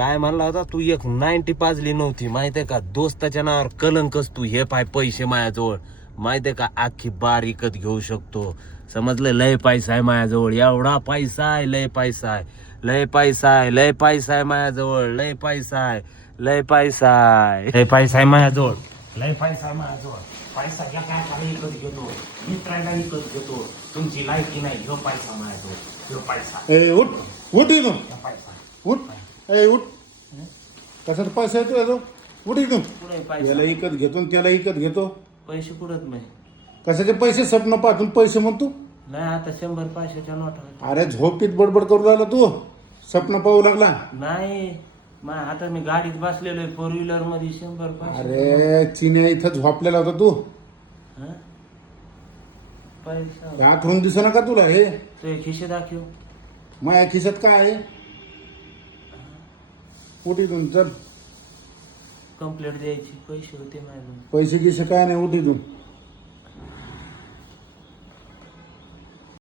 काय म्हणला होता तू? एक 90 पाजली नव्हती माहितीये का? दोस्ताच्या नावावर कलंकच तू. हे पाय पैसे माझ्याजवळ माहितीये का? अख्खी बार विकत घेऊ शकतो. समजलं? लय पैसा आहे माझ्याजवळ. एवढा पैसा आहे. लय पैसा आहे. लय पैसा आहे. लय पैसा आहे माझ्याजवळ. लय पैसा आहे. लय पैसा आहे. लय पैसा आहे माझ्याजवळ. लय पैसा आहे माझ्याजवळ. पैसा घ्या काय विकत घेतो. मित्राला विकत घेतो. तुमची लायकी नाही. ह्यो पैसा माझ्याजवळ. ह्यो पैसा. ए उठ उठ इथून ह्यो पैसा. उठ. ए उठ. कशाचा पैसा येतो याचा? उठ इथून. कुठे याला पैसा? विकत घेतो आणि त्याला विकत घेतो. पैसे कुठत नाही. कशाचे पैसे? स्वप्न पाहतून पैसे म्हणतो. नाही आता 100 पैशाच्या नोटा. अरे झोपीत बडबड करू लागला तू. स्वप्न पाहू लागला. नाही आता मी गाडीत बसलेलो आहे 4 व्हीलर मध्ये 100 पैसे. अरे चिन्या इथं झोपलेला होता तू. हं? पैसा रात होऊन दिसना का तुला हे? ते खिशे दाखव. माझ्या खिशात काय आहे? उठ इथून चल. कंप्लेंट द्यायची पैसे होते माझ्याकडे. पैसे गिसे काय नाही. उठ इथून.